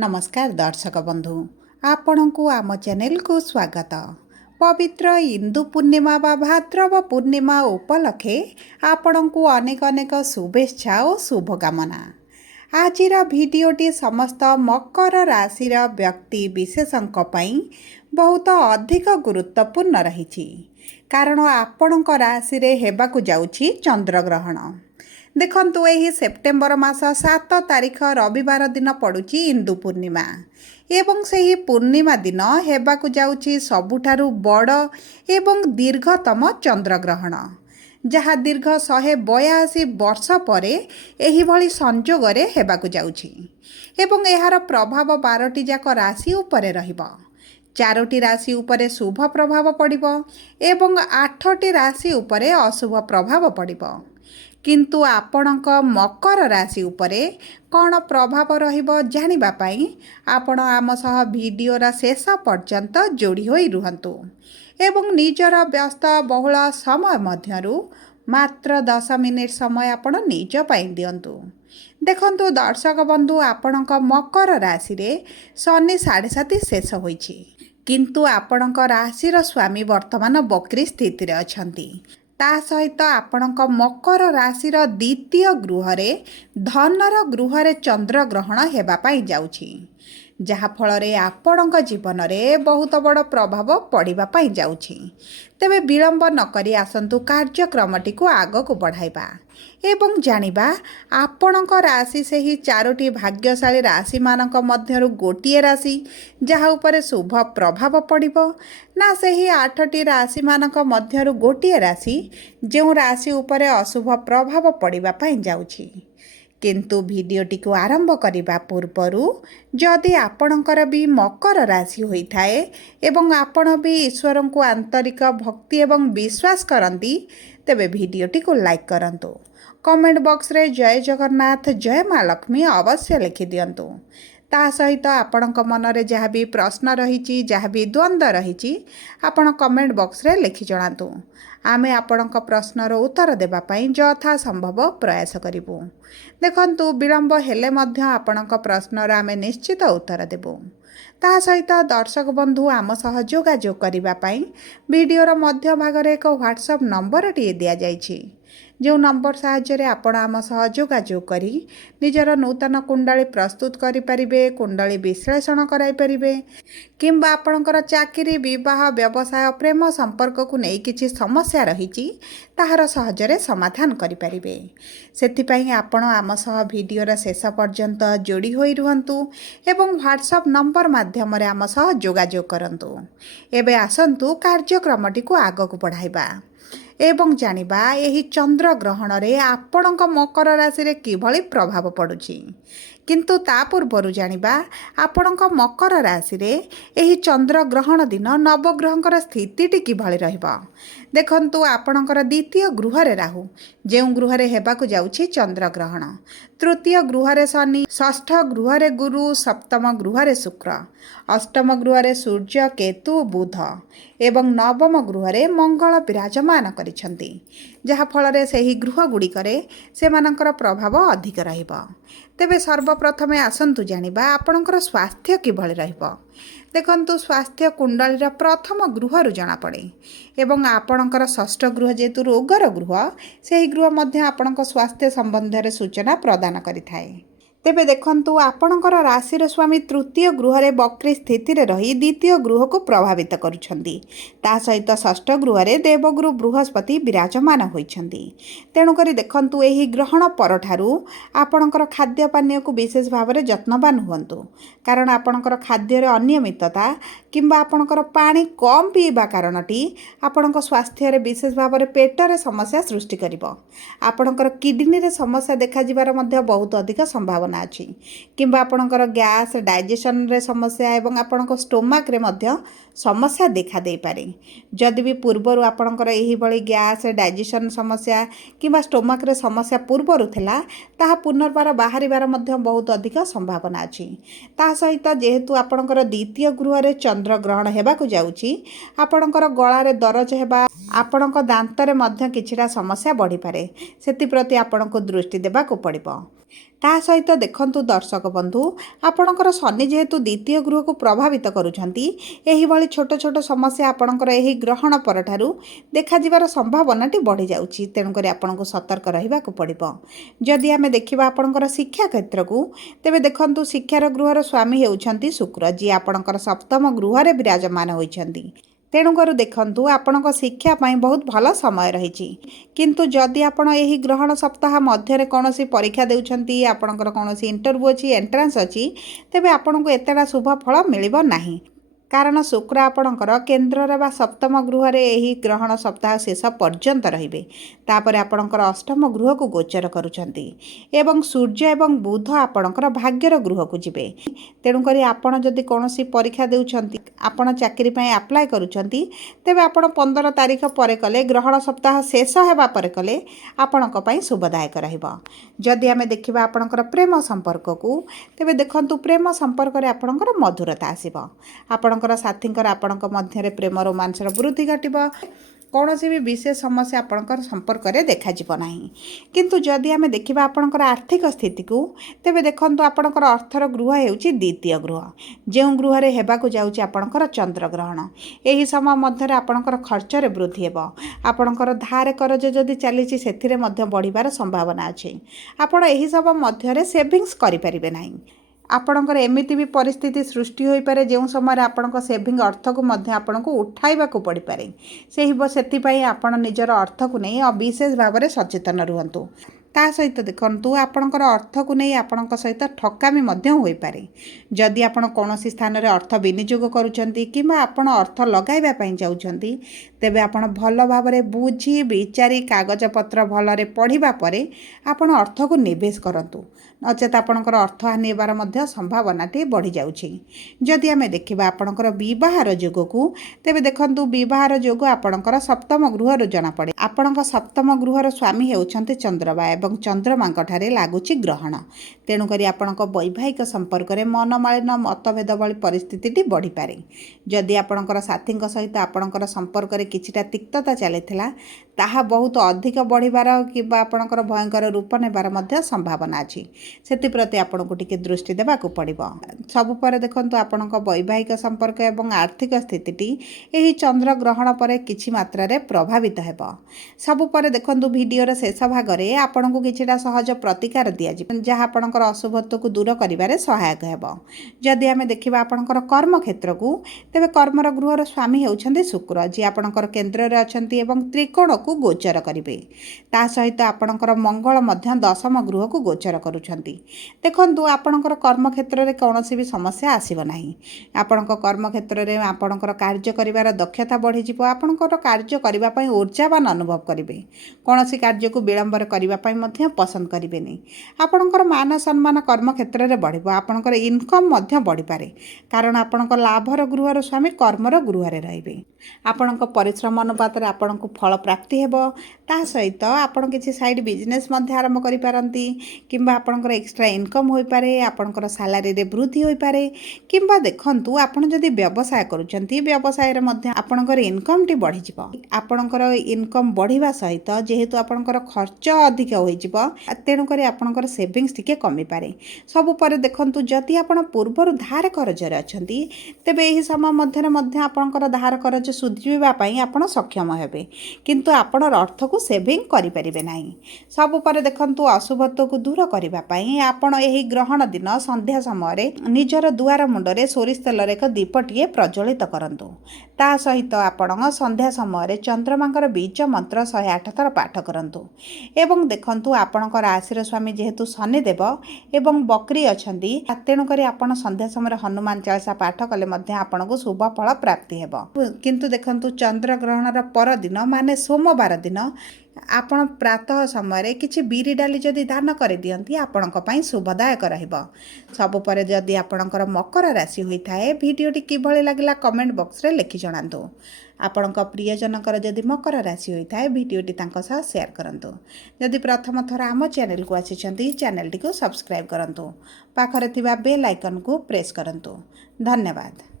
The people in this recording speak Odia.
नमस्कार दर्शक बंधु आपण को आम चैनल को स्वागत। पवित्र इंदु पूर्णिमा बा भाद्रव पूर्णिमा उपलक्षे आपण को अनेक अनेक शुभेच्छा और शुभकामना। आजिर भिडियोटी समस्त मकर राशिर व्यक्ति विशेषंक पई बहुत अधिक गुरुत्वपूर्ण रही, कारण आपण राशि रे हेबाकु जाउछि चंद्रग्रहण। देखंतु एही सेप्टेम्बर मास 7 तारिख रविवार दिन पड़ुछि इंदु पूर्णिमा एवं सही पूर्णिमा दिन हेबाकु जाउछि सबुठारु बड़ एवं दीर्घतम चंद्रग्रहण, जहाँ दीर्घ 182 वर्ष परे एही भली संजोगरे हेबाकु जाउछि एवं एहार प्रभाव 12टी जाक राशि उपरे रहिबो। 4टी राशि उपरे शुभ प्रभाव पड़िबो एवं 8टी राशि उपरे अशुभ प्रभाव पड़िबो। किंतु आपणक मकर राशि उपरे कौन प्रभाव रहिबो जानिबा पई आपण आम सह भिडियोर शेष पर्यंत जोड़ी होई रुहंतु एवं निजर व्यस्त बहुल समय मध्यरु मात्र 10 मिनिट समय आपण निज पई दियंतु। देखंतु दर्शक बंधु, आपणक मकर राशि रे शनि 7.5 शेष होईछि, किंतु आपणक राशिर स्वामी वर्तमान वक्री स्थिति रे अछंती। ता सहित आपणक मकर राशिर द्वितीय गृहरे धनर गृहरे चंद्र ग्रहण हेबा पाई जाउछि, जहा फलरे आपणक जीवन में बहुत बड़ प्रभाव पड़िबा पाई जाउछि। तेबे विलंब न करी आसंतु कार्यक्रमटी को आगक बढ़ाइबा एवं जानिबा आपणक राशि से ही 4टी भाग्यशाली राशि मानक मध्यरु गोटिए राशि जहा उपरे शुभ प्रभाव पड़िबो, ना सही 8टी राशि मानक मध्यरु गोटिए राशि जो राशि उपरे अशुभ प्रभाव पड़िबा पाई जाउछि। किंतु भिडियोटी को आरंभ करने पूर्वरु जदि आपणकर भी मकर राशि होइथाए एवं आपण भी ईश्वर को आंतरिक भक्ति एवं विश्वास करती, तेबे भिडियोटी को लाइक करंतु। कमेंट बॉक्स रे जय जगन्नाथ जय माँ लक्ष्मी अवश्य लिखि दियंतु। ता सहित आपणक मनरे जहाँ भी प्रश्न रही, जहाँ भी द्वंद्व रही, आपण कमेंट बॉक्स रे लिखि जणातु। आमे आपणक प्रश्नर उत्तर देबा पई यथा संभव प्रयास करिबु। देखंतु विलंब हेले मध्य आपणक प्रश्नर आमे निश्चित उत्तर देबु। ता सहित दर्शक बंधु आम सह जोगाजोग करिबा पई वीडियोर मध्य भागरे एक व्हाट्सएप नंबर टी दिया जाइछि, जो नंबर साहाय्य आपण आम सह जोगाजोग करी निजर नूतन कुंडली प्रस्तुत करि परिबे, कुंडली विश्लेषण कराई परिबे, किंबा आपणकर चाकरी विवाह व्यवसाय प्रेम संपर्क को नहीं किछि समस्या रहिछि ताहार सहजरे समाधान करि परिबे। सेथिपई आपण आम सह भिडियोर शेष पर्यंत जोड़ी होई रुहंतु एवं व्हाट्सएप नंबर माध्यम रे आम सह जोगाजोग करंतु। एबे आसंतु कार्यक्रमटी को आगक बढ़ाइबा एवं जानिबा एही चंद्र ग्रहण रे आपणक मकर राशि रे किभली प्रभाव पड़ुछि। किंतु ता पूर्वरु जानिबा आपणक मकर राशि रे एही चंद्र ग्रहण दिन नवग्रहंकर स्थितिटी किभली रहिबा। देखंतु आपणकर द्वितीय गृह रे राहु, जे गृह रे हेबाकु जाउछि चंद्र ग्रहण, तृतीय गृह रे शनि, षष्ठ गृह रे गुरु, सप्तम गृह रे शुक्र, अष्टम गृह रे सूर्य केतु बुध एवं नवम गृह रे मंगल विराजमान करिसंती, जहा फल रे सेही गृह गुड़िकरे सेमानकर प्रभाव अधिक रहिबो। तेबे सर्वप्रथमे आसंतु जानिबा आपणकर स्वास्थ्य किभली रहिबो। देखंतु स्वास्थ्य कुंडलीर प्रथम गृहरु जना पड़े एवं आपणकर षष्ठ गृह जेतु रोगर गृह, सेही गृह मध्य आपणक स्वास्थ्य संबंध रे सूचना प्रदान करिथाए। तेबे देखंतु आपणकर राशिर स्वामी तृतीय गृह रे वक्री स्थिति रे रही द्वितीय गृह को प्रभावित करुछंती। ता सहित षष्ठ गृह रे देवगुरु बृहस्पति विराजमान होइछंती। तेणु करी देखंतु एही ग्रहण परठारु आपणकर खाद्य पानीय को विशेष भाव में जत्नवान हुअंतु, कारण आपणकर खाद्य रे अनियमितता किंबा आपणकर पानी कम पीवा कारणटी आपणक स्वास्थ्य रे विशेष भाव में पेट रे समस्या सृष्टि करिवो। आपणकर किडनी रे समस्या देखा जिबार मध्य बहुत अधिक संभावना अछि, किंबा आपणकर गैस डाइजेशन रे समस्या एवं आपणक स्टोमाक रे मध्य समस्या देखा दे पारे। जदि भी पूर्वरु आपणकर एही भली गैस डाइजेशन समस्या किंबा स्टोमाक रे समस्या पूर्वरु थिला, ताहा पुनर्बार बाहरिबार मध्य बहुत अधिक संभावना अछि। ता सहित जेहेतु आपणकर द्वितीय गृह रे चंद्र ग्रहण हेबाकु जाउछि, आपणकर गळा रे दरज हेबा, आपणक दांत रे मध्य किछिटा समस्या बढ़ी पारे, सेति प्रति आपणको दृष्टि देबाकु पड़िबो। ତା ସହିତ ଦେଖନ୍ତୁ ଦର୍ଶକ ବନ୍ଧୁ, ଆପଣଙ୍କର ଶନି ଯେହେତୁ ଦ୍ୱିତୀୟ ଗୃହକୁ ପ୍ରଭାବିତ କରୁଛନ୍ତି, ଏହିଭଳି ଛୋଟ ଛୋଟ ସମସ୍ୟା ଆପଣଙ୍କର ଏହି ଗ୍ରହଣ ପରଠାରୁ ଦେଖାଯିବାର ସମ୍ଭାବନାଟି ବଢ଼ିଯାଉଛି। ତେଣୁକରି ଆପଣଙ୍କୁ ସତର୍କ ରହିବାକୁ ପଡ଼ିବ। ଯଦି ଆମେ ଦେଖିବା ଆପଣଙ୍କର ଶିକ୍ଷା କ୍ଷେତ୍ରକୁ, ତେବେ ଦେଖନ୍ତୁ ଶିକ୍ଷାର ଗୃହର ସ୍ୱାମୀ ହେଉଛନ୍ତି ଶୁକ୍ର, ଯିଏ ଆପଣଙ୍କର ସପ୍ତମ ଗୃହରେ ବିରାଜମାନ ହୋଇଛନ୍ତି। ତେଣୁକରି ଦେଖନ୍ତୁ ଆପଣଙ୍କ ଶିକ୍ଷା ପାଇଁ ବହୁତ ଭଲ ସମୟ ରହିଛି। କିନ୍ତୁ ଯଦି ଆପଣ ଏହି ଗ୍ରହଣ ସପ୍ତାହ ମଧ୍ୟରେ କୌଣସି ପରୀକ୍ଷା ଦେଉଛନ୍ତି, ଆପଣଙ୍କର କୌଣସି ଇଣ୍ଟରଭ୍ୟୁ ଅଛି, ଏଣ୍ଟ୍ରାନ୍ସ ଅଛି, ତେବେ ଆପଣଙ୍କୁ ଏତେଟା ଶୁଭ ଫଳ ମିଳିବ ନାହିଁ। କାରଣ ଶୁକ୍ର ଆପଣଙ୍କର କେନ୍ଦ୍ରରେ ବା ସପ୍ତମ ଗୃହରେ ଏହି ଗ୍ରହଣ ସପ୍ତାହ ଶେଷ ପର୍ଯ୍ୟନ୍ତ ରହିବେ। ତାପରେ ଆପଣଙ୍କର ଅଷ୍ଟମ ଗୃହକୁ ଗୋଚର କରୁଛନ୍ତି ଏବଂ ସୂର୍ଯ୍ୟ ଏବଂ ବୁଧ ଆପଣଙ୍କର ଭାଗ୍ୟର ଗୃହକୁ ଯିବେ। ତେଣୁକରି ଆପଣ ଯଦି କୌଣସି ପରୀକ୍ଷା ଦେଉଛନ୍ତି, ଆପଣ ଚାକିରି ପାଇଁ ଆପ୍ଲାଏ କରୁଛନ୍ତି, ତେବେ ଆପଣ 15 ତାରିଖ ପରେ କଲେ, ଗ୍ରହଣ ସପ୍ତାହ ଶେଷ ହେବା ପରେ କଲେ ଆପଣଙ୍କ ପାଇଁ ଶୁଭଦାୟକ ରହିବ। ଯଦି ଆମେ ଦେଖିବା ଆପଣଙ୍କର ପ୍ରେମ ସମ୍ପର୍କକୁ, ତେବେ ଦେଖନ୍ତୁ ପ୍ରେମ ସମ୍ପର୍କରେ ଆପଣଙ୍କର ମଧୁରତା ଆସିବ। ଆପଣଙ୍କର ସାଥୀଙ୍କର ଆପଣଙ୍କ ମଧ୍ୟରେ ପ୍ରେମ ରୋମାନ୍ସର ବୃଦ୍ଧି ଘଟିବ। କୌଣସି ବି ବିଶେଷ ସମସ୍ୟା ଆପଣଙ୍କର ସମ୍ପର୍କରେ ଦେଖାଯିବ ନାହିଁ। କିନ୍ତୁ ଯଦି ଆମେ ଦେଖିବା ଆପଣଙ୍କର ଆର୍ଥିକ ସ୍ଥିତିକୁ, ତେବେ ଦେଖନ୍ତୁ ଆପଣଙ୍କର ଅର୍ଥର ଗୃହ ହେଉଛି ଦ୍ୱିତୀୟ ଗୃହ, ଯେଉଁ ଗୃହରେ ହେବାକୁ ଯାଉଛି ଆପଣଙ୍କର ଚନ୍ଦ୍ରଗ୍ରହଣ। ଏହି ସମୟ ମଧ୍ୟରେ ଆପଣଙ୍କର ଖର୍ଚ୍ଚରେ ବୃଦ୍ଧି ହେବ। ଆପଣଙ୍କର ଧାର କରଜ ଯଦି ଚାଲିଛି, ସେଥିରେ ମଧ୍ୟ ବଢ଼ିବାର ସମ୍ଭାବନା ଅଛି। ଆପଣ ଏହି ସମୟ ମଧ୍ୟରେ ସେଭିଙ୍ଗସ୍ କରିପାରିବେ ନାହିଁ। ଆପଣଙ୍କର ଏମିତି ବି ପରିସ୍ଥିତି ସୃଷ୍ଟି ହୋଇପାରେ ଯେଉଁ ସମୟରେ ଆପଣଙ୍କ ସେଭିଙ୍ଗ ଅର୍ଥକୁ ମଧ୍ୟ ଆପଣଙ୍କୁ ଉଠାଇବାକୁ ପଡ଼ିପାରେ। ସେଥିପାଇଁ ଆପଣ ନିଜର ଅର୍ଥକୁ ନେଇ ବିଶେଷ ଭାବରେ ସଚେତନ ରୁହନ୍ତୁ। ତା ସହିତ ଦେଖନ୍ତୁ ଆପଣଙ୍କର ଅର୍ଥକୁ ନେଇ ଆପଣଙ୍କ ସହିତ ଠକାମି ମଧ୍ୟ ହୋଇପାରେ। ଯଦି ଆପଣ କୌଣସି ସ୍ଥାନରେ ଅର୍ଥ ବିନିଯୋଗ କରୁଛନ୍ତି କିମ୍ବା ଆପଣ ଅର୍ଥ ଲଗାଇବା ପାଇଁ ଯାଉଛନ୍ତି, ତେବେ ଆପଣ ଭଲ ଭାବରେ ବୁଝି ବିଚାରି କାଗଜପତ୍ର ଭଲରେ ପଢ଼ିବା ପରେ ଆପଣ ଅର୍ଥକୁ ନିବେଶ କରନ୍ତୁ। ନଚେତ୍ ଆପଣଙ୍କର ଅର୍ଥହାନି ହେବାର ମଧ୍ୟ ସମ୍ଭାବନାଟି ବଢ଼ିଯାଉଛି। ଯଦି ଆମେ ଦେଖିବା ଆପଣଙ୍କର ବିବାହର ଯୋଗକୁ, ତେବେ ଦେଖନ୍ତୁ ବିବାହର ଯୋଗ ଆପଣଙ୍କର ସପ୍ତମ ଗୃହରୁ ଜଣାପଡ଼େ। ଆପଣଙ୍କ ସପ୍ତମ ଗୃହର ସ୍ୱାମୀ ହେଉଛନ୍ତି ଚନ୍ଦ୍ରମା ଏବଂ ଚନ୍ଦ୍ରମାଙ୍କଠାରେ ଲାଗୁଛି ଗ୍ରହଣ। ତେଣୁକରି ଆପଣଙ୍କ ବୈବାହିକ ସମ୍ପର୍କରେ ମନମାଳିନ୍ୟ, ମତଭେଦ ଭଳି ପରିସ୍ଥିତିଟି ବଢ଼ିପାରେ। ଯଦି ଆପଣଙ୍କର ସାଥୀଙ୍କ ସହିତ ଆପଣଙ୍କର ସମ୍ପର୍କରେ କିଛିଟା ତିକ୍ତତା ଚାଲିଥିଲା, ତାହା ବହୁତ ଅଧିକ ବଢ଼ିବାର କିମ୍ବା ଆପଣଙ୍କର ଭୟଙ୍କର ରୂପ ନେବାର ମଧ୍ୟ ସମ୍ଭାବନା ଅଛି। ସେଥିପ୍ରତି ଆପଣଙ୍କୁ ଟିକେ ଦୃଷ୍ଟି ଦେବାକୁ ପଡ଼ିବ। ସବୁ ପରେ ଦେଖନ୍ତୁ ଆପଣଙ୍କ ବୈବାହିକ ସମ୍ପର୍କ ଏବଂ ଆର୍ଥିକ ସ୍ଥିତିଟି ଏହି ଚନ୍ଦ୍ରଗ୍ରହଣ ପରେ କିଛି ମାତ୍ରାରେ ପ୍ରଭାବିତ ହେବ। ସବୁ ପରେ ଦେଖନ୍ତୁ ଭିଡ଼ିଓର ଶେଷ ଭାଗରେ ଆପଣଙ୍କୁ କିଛିଟା ସହଜ ପ୍ରତିକାର ଦିଆଯିବ, ଯାହା ଆପଣଙ୍କର ଅଶୁଭତ୍ୱକୁ ଦୂର କରିବାରେ ସହାୟକ ହେବ। ଯଦି ଆମେ ଦେଖିବା ଆପଣଙ୍କର କର୍ମକ୍ଷେତ୍ରକୁ, ତେବେ କର୍ମର ଗୃହର ସ୍ୱାମୀ ହେଉଛନ୍ତି ଶୁକ୍ର, ଯିଏ ଆପଣଙ୍କର କେନ୍ଦ୍ରରେ ଅଛନ୍ତି ଏବଂ ତ୍ରିକୋଣକୁ ଗୋଚର କରିବେ। ତା ସହିତ ଆପଣଙ୍କର ମଙ୍ଗଳ ମଧ୍ୟ ଦଶମ ଗୃହକୁ ଗୋଚର କରୁଛନ୍ତି। ଦେଖନ୍ତୁ ଆପଣଙ୍କର କର୍ମକ୍ଷେତ୍ରରେ କୌଣସି ବି ସମସ୍ୟା ଆସିବ ନାହିଁ। ଆପଣଙ୍କ କର୍ମକ୍ଷେତ୍ରରେ ଆପଣଙ୍କର କାର୍ଯ୍ୟ କରିବାର ଦକ୍ଷତା ବଢ଼ିଯିବ। ଆପଣଙ୍କର କାର୍ଯ୍ୟ କରିବା ପାଇଁ ଊର୍ଜାବାନ ଅନୁଭବ କରିବେ। କୌଣସି କାର୍ଯ୍ୟକୁ ବିଳମ୍ବରେ କରିବା ପାଇଁ ମଧ୍ୟ ପସନ୍ଦ କରିବେନି। ଆପଣଙ୍କର ମାନ ସମ୍ମାନ କର୍ମକ୍ଷେତ୍ରରେ ବଢ଼ିବ। ଆପଣଙ୍କର ଇନକମ୍ ମଧ୍ୟ ବଢ଼ିପାରେ, କାରଣ ଆପଣଙ୍କ ଲାଭର ଗୃହର ସ୍ୱାମୀ କର୍ମର ଗୃହରେ ରହିବେ। ଆପଣଙ୍କ ପରିଶ୍ରମ ଅନୁପାତରେ ଆପଣଙ୍କୁ ଫଳ ପ୍ରାପ୍ତି ହେବ। ତା ସହିତ ଆପଣ କିଛି ସାଇଡ଼୍ ବିଜନେସ୍ ମଧ୍ୟ ଆରମ୍ଭ କରିପାରନ୍ତି କିମ୍ବା ଆପଣଙ୍କର ଏକ୍ସଟ୍ରା ଇନକମ୍ ହୋଇପାରେ, ଆପଣଙ୍କର ସାଲାରୀରେ ବୃଦ୍ଧି ହୋଇପାରେ। କିମ୍ବା ଦେଖନ୍ତୁ ଆପଣ ଯଦି ବ୍ୟବସାୟ କରୁଛନ୍ତି, ବ୍ୟବସାୟରେ ମଧ୍ୟ ଆପଣଙ୍କର ଇନକମ୍ଟି ବଢ଼ିଯିବ। ଆପଣଙ୍କର ଇନକମ୍ ବଢ଼ିବା ସହିତ ଯେହେତୁ ଆପଣଙ୍କର ଖର୍ଚ୍ଚ ଅଧିକ ହୋଇଯିବ, ତେଣୁକରି ଆପଣଙ୍କର ସେଭିଙ୍ଗସ୍ ଟିକେ କମିପାରେ। ସବୁ ପରେ ଦେଖନ୍ତୁ ଯଦି ଆପଣ ପୂର୍ବରୁ ଧାର କରଜରେ ଅଛନ୍ତି, ତେବେ ଏହି ସମୟ ମଧ୍ୟରେ ମଧ୍ୟ ଆପଣଙ୍କର ଧାର କରଜ ସୁଝିବା ପାଇଁ ଆପଣ ସକ୍ଷମ ହେବେ। କିନ୍ତୁ ଆପଣ ଅର୍ଥକୁ ସେଭିଂ କରିପାରିବେ ନାହିଁ। ସବୁ ପରେ ଦେଖନ୍ତୁ ଅଶୁଭତ୍ୱକୁ ଦୂର କରିବା ପାଇଁ ଆପଣ ଏହି ଗ୍ରହଣ ଦିନ ସନ୍ଧ୍ୟା ସମୟରେ ନିଜର ଦୁଆର ମୁଣ୍ଡରେ ସୋରିଷ ତେଲରେ ଏକ ଦୀପଟିଏ ପ୍ରଜ୍ୱଳିତ କରନ୍ତୁ। ତା ସହିତ ଆପଣ ସନ୍ଧ୍ୟା ସମୟରେ ଚନ୍ଦ୍ରମାଙ୍କର ବୀଜ ମନ୍ତ୍ର 108 ଥର ପାଠ କରନ୍ତୁ। ଏବଂ ଦେଖନ୍ତୁ ଆପଣଙ୍କ ରାଶିର ସ୍ୱାମୀ ଯେହେତୁ ଶନିଦେବ ଏବଂ ବକ୍ରି ଅଛନ୍ତି, ତେଣୁକରି ଆପଣ ସନ୍ଧ୍ୟା ସମୟରେ ହନୁମାନ ଚାଳିଶା ପାଠ କଲେ ମଧ୍ୟ ଆପଣଙ୍କୁ ଶୁଭ ଫଳ ପ୍ରାପ୍ତି ହେବ। କିନ୍ତୁ ଦେଖନ୍ତୁ ଚନ୍ଦ୍ରଗ୍ରହଣର ପରଦିନ ମାନେ ସୋମବାର ଦିନ ଆପଣ ପ୍ରାତଃ ସମୟରେ କିଛି ବିରି ଡାଲି ଯଦି ଦାନ କରିଦିଅନ୍ତି, ଆପଣଙ୍କ ପାଇଁ ଶୁଭଦାୟକ ରହିବ। ସବୁ ପରେ ଯଦି ଆପଣଙ୍କର ମକର ରାଶି ହୋଇଥାଏ, ଭିଡ଼ିଓଟି କିଭଳି ଲାଗିଲା କମେଣ୍ଟ ବକ୍ସରେ ଲେଖି ଜଣାନ୍ତୁ। ଆପଣଙ୍କ ପ୍ରିୟଜନଙ୍କର ଯଦି ମକର ରାଶି ହୋଇଥାଏ, ଭିଡ଼ିଓଟି ତାଙ୍କ ସହ ସେୟାର କରନ୍ତୁ। ଯଦି ପ୍ରଥମ ଥର ଆମ ଚ୍ୟାନେଲକୁ ଆସିଛନ୍ତି, ଚ୍ୟାନେଲଟିକୁ ସବସ୍କ୍ରାଇବ୍ କରନ୍ତୁ। ପାଖରେ ଥିବା ବେଲ୍ ଆଇକନ୍କୁ ପ୍ରେସ୍ କରନ୍ତୁ। ଧନ୍ୟବାଦ।